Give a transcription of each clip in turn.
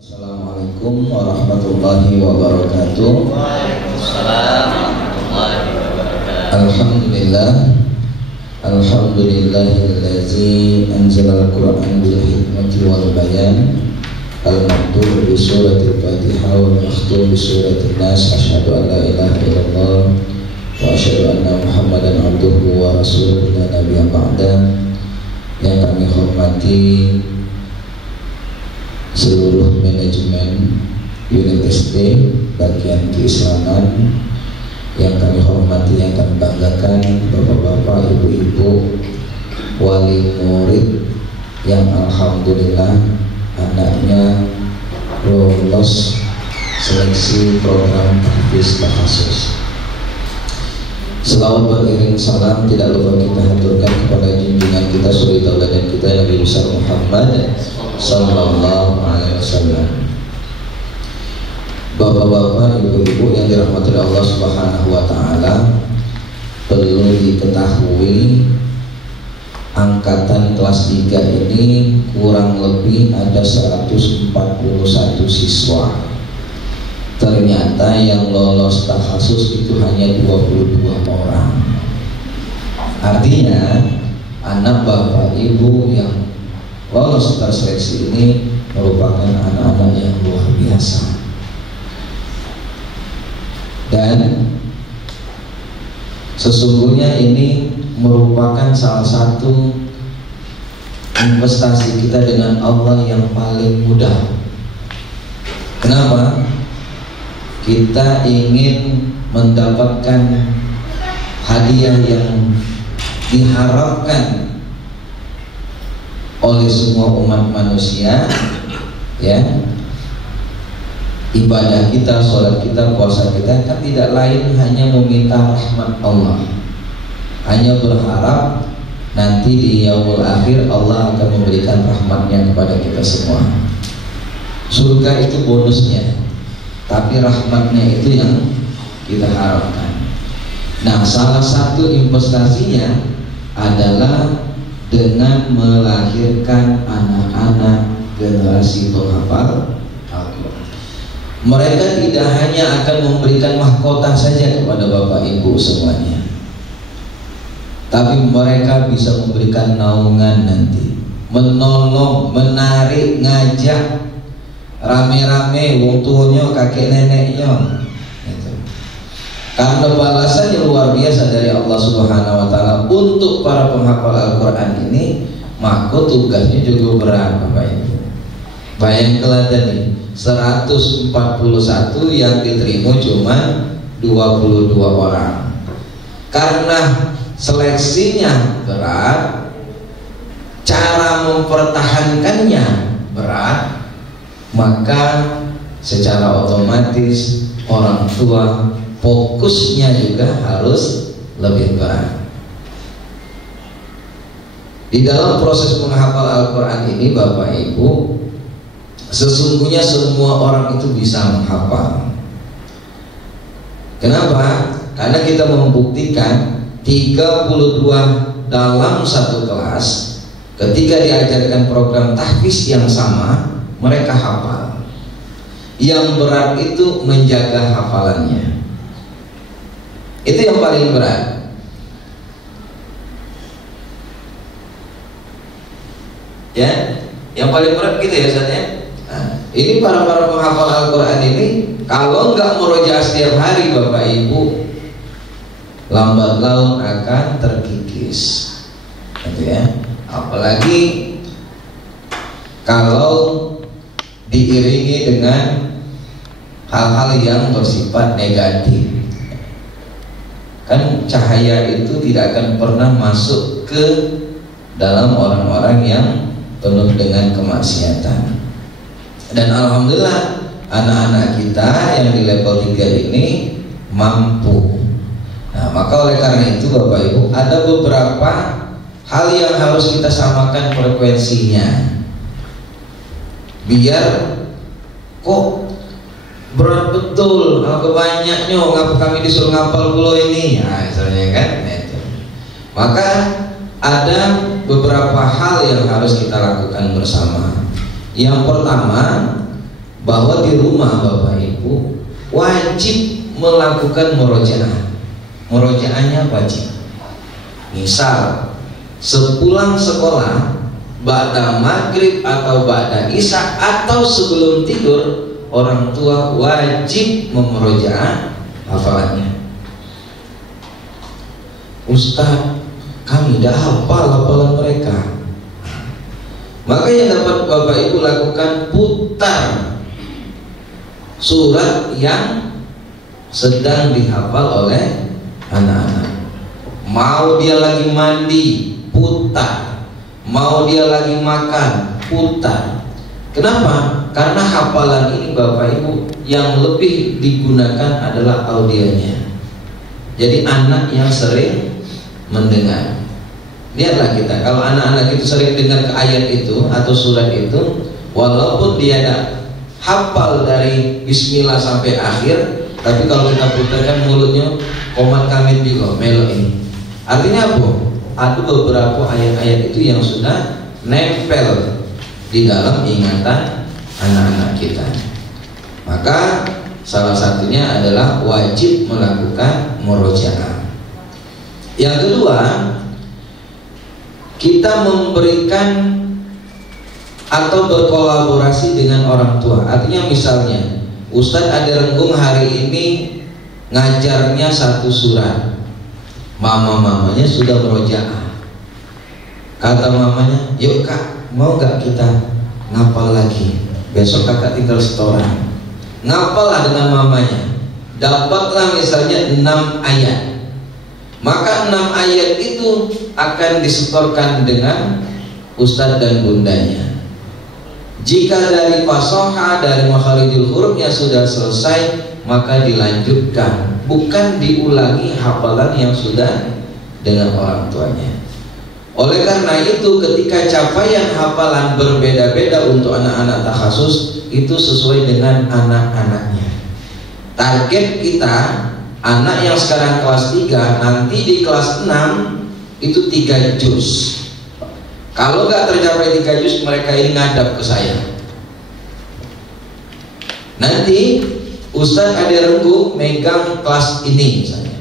Assalamualaikum warahmatullahi wabarakatuh. Waalaikumsalam warahmatullahi wabarakatuh. Alhamdulillah, alhamdulillahillazi anzala al-Qur'an bil hikmati wal bayan, al-maktub bi suratil Fatihah wal maktub bi suratil Nas. Asyhadu an la ilaha illallah wa asyhadu anna Muhammadan abduhu wa rasuluhu la nabiyya ba'da. Yang kami hormati seluruh manajemen unit SD bagian keislaman, yang kami hormati, yang kami banggakan bapak-bapak, ibu-ibu, wali murid yang alhamdulillah anaknya lolos seleksi program tahfiz tahasus. Selawat beriring salam tidak lupa kita haturkan kepada junjungan kita, suri tauladan kita, Nabi besar Muhammad sallallahu alaihi wasallam. Bapak-bapak, ibu-ibu yang dirahmati Allah Subhanahu wa taala, perlu diketahui angkatan kelas 3 ini kurang lebih ada 141 siswa. Ternyata yang lolos tahasus itu hanya 22 orang. Artinya anak bapak ibu yang lolos terseleksi ini merupakan anak-anak yang luar biasa. Dan sesungguhnya ini merupakan salah satu investasi kita dengan Allah yang paling mudah. Kenapa? Kita ingin mendapatkan hadiah yang diharapkan oleh semua umat manusia, ya. Ibadah kita, sholat kita, puasa kita kan tidak lain hanya meminta rahmat Allah, hanya berharap nanti di yaumul akhir Allah akan memberikan rahmatnya kepada kita semua. Surga itu bonusnya, tapi rahmatnya itu yang kita harapkan. Nah, salah satu investasinya adalah dengan melahirkan anak-anak generasi penghafal Al-Quran. Mereka tidak hanya akan memberikan mahkota saja kepada bapak ibu semuanya, tapi mereka bisa memberikan naungan nanti, menolong, menarik, ngajak rame-rame wong tuanya, kakek neneknya gitu. Karena balasannya luar biasa dari Allah Subhanahu wa taala untuk para penghafal Al-Quran ini, maka tugasnya juga berat Bapak Ibu. Bayangkan tadi 141 yang diterima cuma 22 orang. Karena seleksinya berat, cara mempertahankannya berat, maka secara otomatis orang tua fokusnya juga harus lebih berat. Di dalam proses menghafal Al-Quran ini Bapak Ibu, sesungguhnya semua orang itu bisa menghafal. Kenapa? Karena kita membuktikan 32 dalam satu kelas, ketika diajarkan program tahfiz yang sama, mereka hafal. Yang berat itu menjaga hafalannya. Itu yang paling berat. Ya, yang paling berat gitu ya Ustaz ya. Nah, ini para penghafal Al-Quran ini kalau nggak murojaah setiap hari Bapak Ibu, lambat laun akan terkikis. Gitu ya. Apalagi kalau diiringi dengan hal-hal yang bersifat negatif, kan cahaya itu tidak akan pernah masuk ke dalam orang-orang yang penuh dengan kemaksiatan. Dan alhamdulillah anak-anak kita yang di level 3 ini mampu. Nah, maka oleh karena itu Bapak Ibu, ada beberapa hal yang harus kita samakan frekuensinya. Biar kok berat betul, ngapa banyaknya, ngapa kami disuruh ngapal pulau ini, nah, misalnya kan, itu. Maka ada beberapa hal yang harus kita lakukan bersama. Yang pertama, bahwa di rumah Bapak Ibu wajib melakukan murojaah. Murojaahnya wajib. Misal sepulang sekolah, ba'da maghrib atau ba'da isya atau sebelum tidur, orang tua wajib memurojaah hafalannya. Ustaz, kami dah hafal hafalan mereka. Maka yang dapat Bapak Ibu lakukan, putar surat yang sedang dihafal oleh anak-anak. Mau dia lagi mandi, putar. Mau dia lagi makan, putar. Kenapa? Karena hafalan ini Bapak Ibu yang lebih digunakan adalah audionya. Jadi anak yang sering mendengar. Lihatlah kita, kalau anak-anak itu sering dengar ke ayat itu atau surat itu, walaupun dia tidak hafal dari bismillah sampai akhir, tapi kalau kita putarkan mulutnya komat kamit juga melo ini. Artinya apa? Ada beberapa ayat-ayat itu yang sudah nempel di dalam ingatan anak-anak kita. Maka salah satunya adalah wajib melakukan murojaah. Yang kedua, kita memberikan atau berkolaborasi dengan orang tua. Artinya misalnya Ustadz Ade Renggung hari ini ngajarnya satu surat, mamanya sudah murojaah. Kata mamanya, yuk kak, mau gak kita ngapal lagi? Besok kakak tinggal setoran. Ngapallah dengan mamanya. Dapatlah misalnya 6 ayat. Maka 6 ayat itu akan disetorkan dengan ustadz dan bundanya. Jika dari fasoha, dari makharijul hurufnya sudah selesai, maka dilanjutkan, bukan diulangi hafalan yang sudah dengan orang tuanya. Oleh karena itu, ketika capaian hafalan berbeda-beda untuk anak-anak takhasus, itu sesuai dengan anak-anaknya. Target kita, anak yang sekarang kelas 3, nanti di kelas 6 itu 3 juz. Kalau nggak tercapai 3 juz, mereka ini ngadap ke saya. Nanti Ustadz Ade Renggung megang kelas ini misalnya.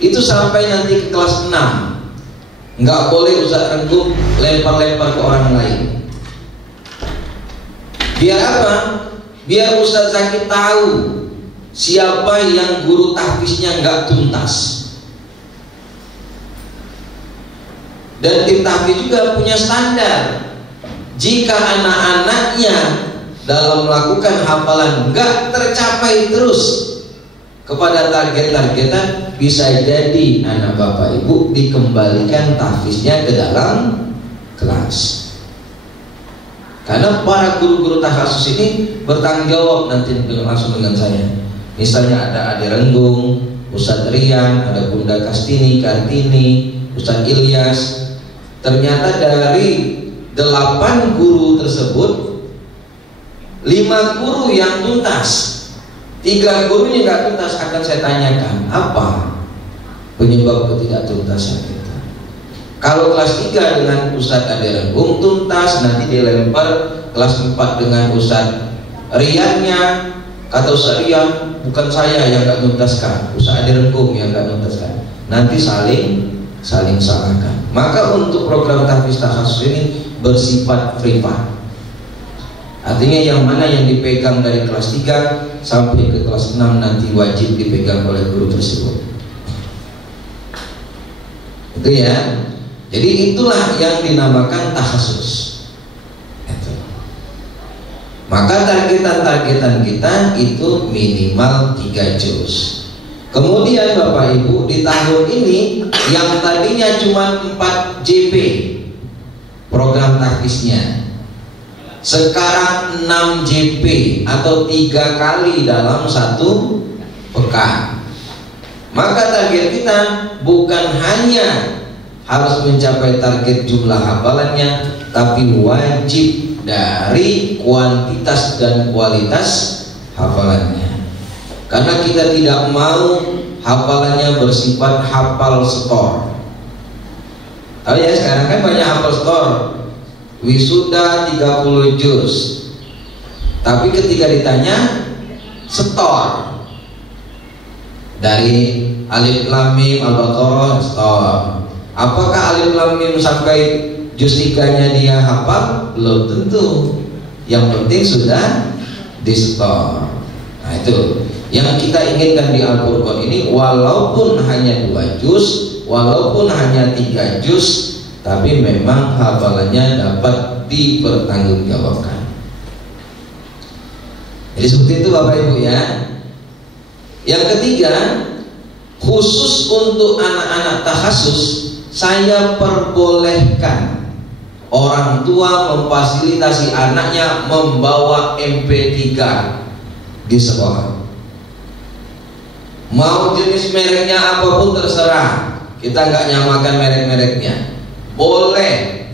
Itu sampai nanti ke kelas 6. Nggak boleh Ustadz Renggung lempar-lempar ke orang lain. Biar apa? Biar Ustadz Zaki tahu siapa yang guru tahfiznya nggak tuntas. Dan tim tahfiz juga punya standar. Jika anak-anaknya dalam melakukan hafalan nggak tercapai terus kepada target-targetan, bisa jadi anak bapak ibu dikembalikan tahfiznya ke dalam kelas. Karena para guru-guru takhasus ini bertanggung jawab nanti langsung dengan saya. Misalnya ada Ade Renggung, Ustadz Rian, ada Bunda Kastini, Kartini, Ustadz Ilyas. Ternyata dari 8 guru tersebut, 5 guru yang tuntas, 3 gurunya nggak tuntas. Akan saya tanyakan apa penyebab ketidaktuntasan kita. Kalau kelas 3 dengan Ustadz Ade Renggung tuntas, nanti dilempar kelas 4 dengan Ustadz Riannya. Kata Ustadz Rian, bukan saya yang nggak tuntaskan, Ustadz Ade Renggung yang nggak tuntaskan. Nanti saling salahkan. Maka untuk program tahfiz takhasus ini bersifat privat. Artinya yang mana yang dipegang dari kelas 3 sampai ke kelas 6 nanti wajib dipegang oleh guru tersebut. Itu ya. Jadi itulah yang dinamakan takhasus. Maka targetan kita itu minimal 3 juz. Kemudian Bapak Ibu, di tahun ini yang tadinya cuma 4 JP program tahfiznya, sekarang 6 JP atau 3 kali dalam 1 pekan. Maka target kita bukan hanya harus mencapai target jumlah hafalannya, tapi wajib dari kuantitas dan kualitas hafalannya. Karena kita tidak mau hafalannya bersifat hafal setor. Tahu ya, sekarang kan banyak hafal setor. Wisuda 30 juz, Tapi ketika ditanya setor dari Alif Lam Mim Al-Baqarah setor. Apakah Alif Lam Mim sampai juz 3-nya dia hafal? Belum tentu. Yang penting sudah disetor. Nah itu yang kita inginkan di Al-Furqan ini, walaupun hanya 2 juz, walaupun hanya 3 juz, tapi memang hafalannya dapat dipertanggungjawabkan. Jadi seperti itu Bapak Ibu ya. Yang ketiga, khusus untuk anak-anak takhasus, saya perbolehkan orang tua memfasilitasi anaknya membawa MP3 di sekolah. Mau jenis mereknya apapun terserah, kita nggak nyamakan merek-mereknya, boleh.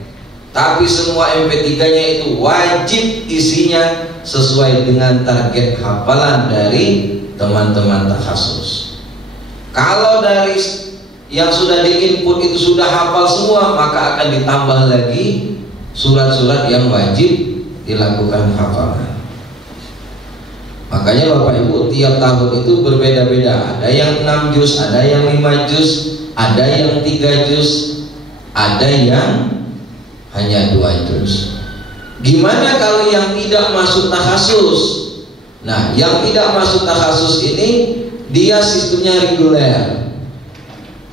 Tapi semua MP3-nya itu wajib isinya sesuai dengan target hafalan dari teman-teman takhasus. Kalau dari yang sudah diinput itu sudah hafal semua, maka akan ditambah lagi surat-surat yang wajib dilakukan hafalan. Makanya Bapak Ibu tiap tahun itu berbeda-beda. Ada yang 6 juz, ada yang 5 juz, ada yang 3 juz, ada yang hanya 2 juz. Gimana kalau yang tidak masuk takhasus? Nah, yang tidak masuk takhasus ini dia sistemnya reguler.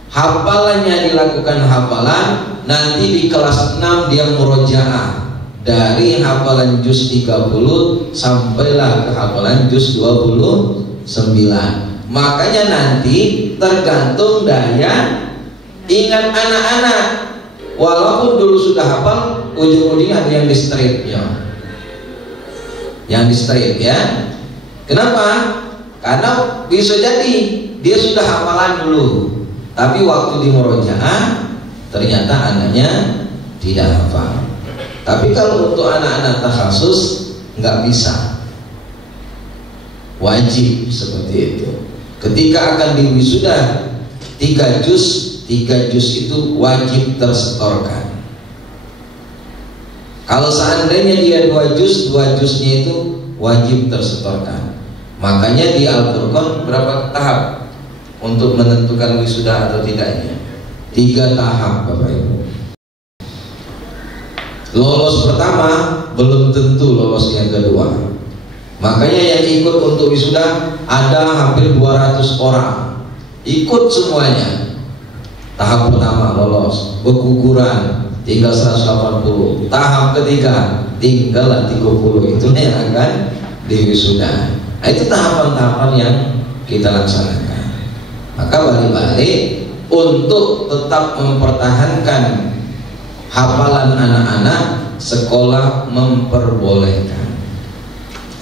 Hafalannya dilakukan hafalan, nanti di kelas 6 dia murojaah dari hafalan juz 30 sampailah ke hafalan juz 29. Makanya nanti tergantung daya ingat anak-anak. Walaupun dulu sudah hafal, ujung-ujungnya ada yang di strip ya. Yang di strip ya. Kenapa? Karena bisa jadi dia sudah hafalan dulu, tapi waktu di murojaah ternyata anaknya tidak hafal. Tapi kalau untuk anak-anak takhasus nggak bisa, wajib seperti itu. Ketika akan diwisuda 3 juz itu wajib tersetorkan. Kalau seandainya dia 2 juznya itu wajib tersetorkan. Makanya di Al-Furqan berapa tahap untuk menentukan wisuda atau tidaknya? 3 tahap Bapak Ibu. Lolos pertama belum tentu lolos yang kedua. Makanya yang ikut untuk wisuda ada hampir 200 orang, ikut semuanya. Tahap pertama lolos, berguguran tinggal 180. Tahap ketiga tinggal 30, itulah yang akan diwisuda. Nah, itu tahapan-tahapan yang kita laksanakan. Maka balik-balik untuk tetap mempertahankan hafalan anak-anak, sekolah memperbolehkan.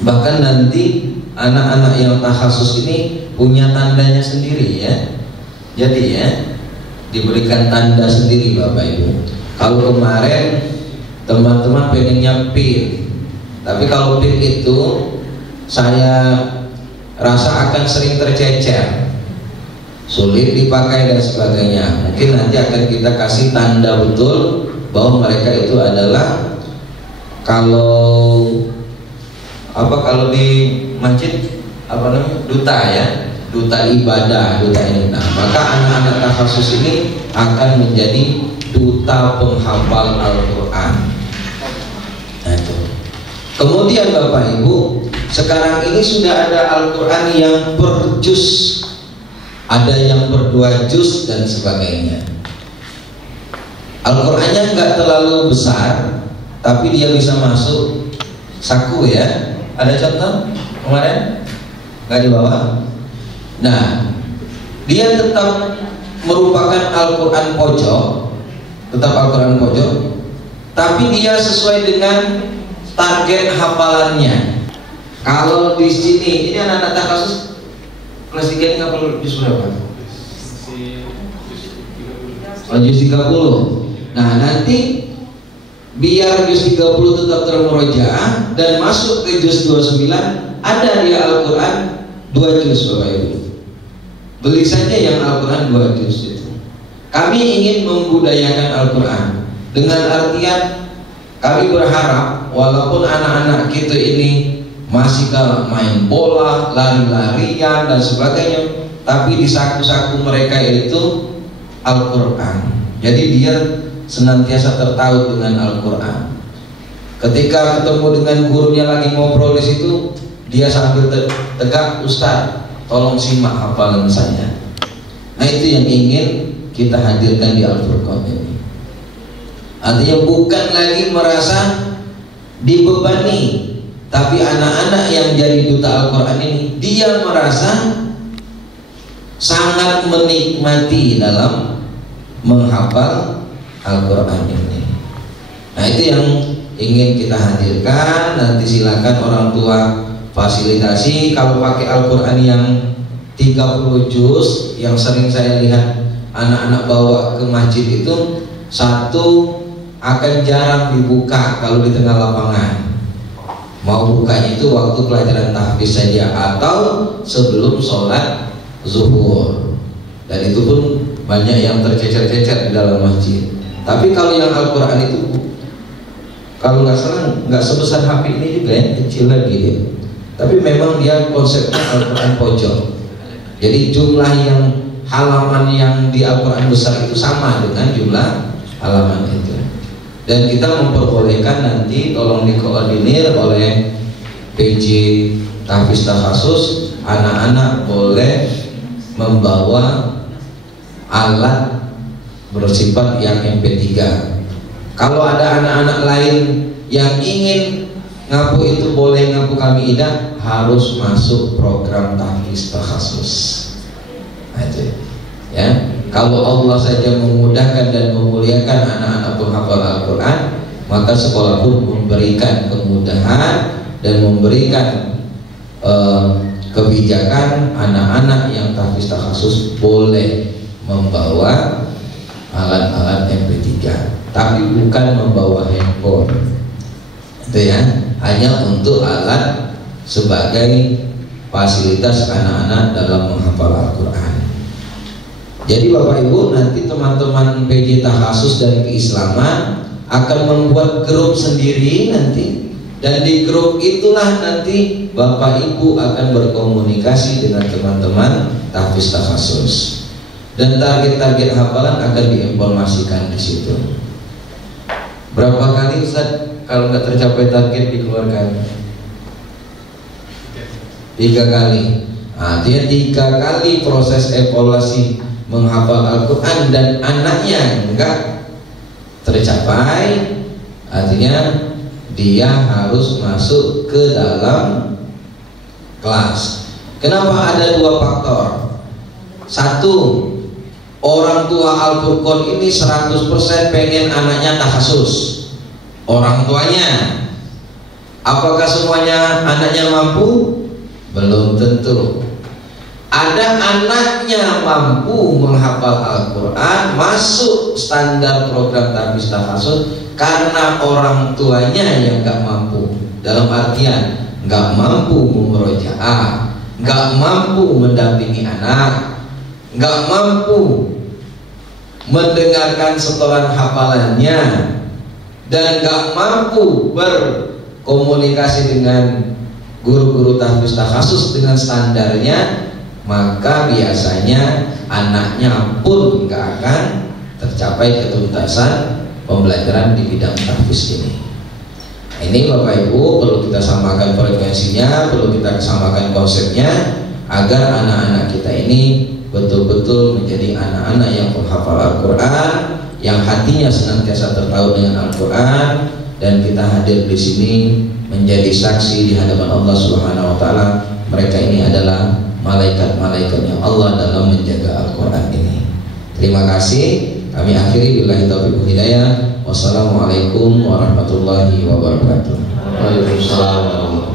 Bahkan nanti anak-anak yang takhasus ini punya tandanya sendiri ya. Jadi ya, diberikan tanda sendiri Bapak Ibu. Kalau kemarin teman-teman pengennya PIN, tapi kalau PIN itu saya rasa akan sering tercecer, sulit dipakai dan sebagainya. Mungkin nanti akan kita kasih tanda betul bahwa mereka itu adalah kalau di masjid duta ya, duta ibadah, duta ini. Nah, maka anak-anak takhasus ini akan menjadi duta penghafal Al-Quran. Nah, itu. Kemudian Bapak Ibu, sekarang ini sudah ada Al-Quran yang per juz, ada yang per 2 juz dan sebagainya. Al-Qur'annya nggak terlalu besar, tapi dia bisa masuk saku ya. Ada contoh kemarin nggak dibawa. Nah, dia tetap merupakan Al-Quran pojok, tetap Al-Quran pojok, tapi dia sesuai dengan target hafalannya. Kalau di sini ini anak-anak takhasus kelas 3 nggak perlu juz berapa? Juz 30. Nah, nanti biar juz 30 tetap termurojaah dan masuk ke juz 29, ada di Al-Quran 2 juz Bapak Ibu. Beli saja yang Al-Quran 2 juz itu. Kami ingin membudayakan Al-Quran dengan artian kami berharap walaupun anak-anak kita ini masih kalah main bola, lari-larian dan sebagainya, tapi di saku-saku mereka itu Al-Quran. Jadi dia senantiasa tertaut dengan Al-Quran. Ketika ketemu dengan gurunya lagi ngobrol di situ, dia sambil tegak, "Ustaz, tolong simak hafalan saya." Nah, itu yang ingin kita hadirkan di Al-Furqan ini. Artinya bukan lagi merasa dibebani, tapi anak-anak yang jadi duta Al-Quran ini, dia merasa sangat menikmati dalam menghafal Al-Quran ini. Nah, itu yang ingin kita hadirkan. Nanti silakan orang tua fasilitasi. Kalau pakai Al-Quran yang 30 juz, yang sering saya lihat anak-anak bawa ke masjid itu, satu akan jarang dibuka kalau di tengah lapangan. Mau bukanya itu waktu pelajaran tahfiz saja atau sebelum sholat zuhur, dan itu pun banyak yang tercecer-cecer di dalam masjid. Tapi kalau yang Al-Quran itu, kalau nggak salah nggak sebesar HP ini juga ya, kecil lagi dia. Tapi memang dia konsepnya Al-Quran pojok. Jadi jumlah yang halaman yang di Al-Quran besar itu sama dengan jumlah halaman itu. Dan kita memperbolehkan nanti tolong dikoordinir oleh PJ Tahfiz Takhasus, anak-anak boleh membawa alat bersifat yang MP3. Kalau ada anak-anak lain yang ingin ngapu itu boleh ngapu, kami tidak harus masuk program Tahfiz Takhasus. Nah, itu ya. Kalau Allah saja memudahkan dan memuliakan anak-anak penghafal Al-Quran, maka sekolah pun memberikan kemudahan dan memberikan kebijakan anak-anak yang tahfiz takhasus boleh membawa alat-alat MP3, tapi bukan membawa handphone. Itu ya, hanya untuk alat sebagai fasilitas anak-anak dalam menghafal Al-Quran. Jadi Bapak Ibu, nanti teman-teman PJ Takhasus dan Keislaman akan membuat grup sendiri nanti, dan di grup itulah nanti Bapak Ibu akan berkomunikasi dengan teman-teman Tahfiz Takhasus, dan target-target hafalan akan diinformasikan di situ. Berapa kali Ustaz kalau nggak tercapai target dikeluarkan? 3 kali. Artinya 3 kali proses evaluasi menghafal Al-Quran dan anaknya enggak tercapai, artinya dia harus masuk ke dalam kelas. Kenapa? Ada 2 faktor. 1, orang tua Al-Furqan ini 100% pengen anaknya takhasus. Orang tuanya. Apakah semuanya anaknya mampu? Belum tentu. Ada anaknya mampu menghafal Al-Quran, masuk standar program tahfiz takhasus karena orang tuanya yang gak mampu. Dalam artian gak mampu memurojaah, gak mampu mendampingi anak, gak mampu mendengarkan setoran hafalannya, dan gak mampu berkomunikasi dengan guru-guru tahfiz takhasus dengan standarnya, maka biasanya anaknya pun gak akan tercapai ketuntasan pembelajaran di bidang tahfiz ini. Ini Bapak Ibu perlu kita samakan frekuensinya, perlu kita samakan konsepnya, agar anak-anak kita ini betul-betul menjadi anak-anak yang penghafal Al-Quran, yang hatinya senantiasa tertaut dengan Al-Quran, dan kita hadir di sini menjadi saksi di hadapan Allah Subhanahu wa taala. Mereka ini adalah malaikat-malaikatnya Allah dalam menjaga Al-Quran ini. Terima kasih. Kami akhiri billahi taufiq wal hidayah. Wassalamualaikum warahmatullahi wabarakatuh. Waalaikumsalam.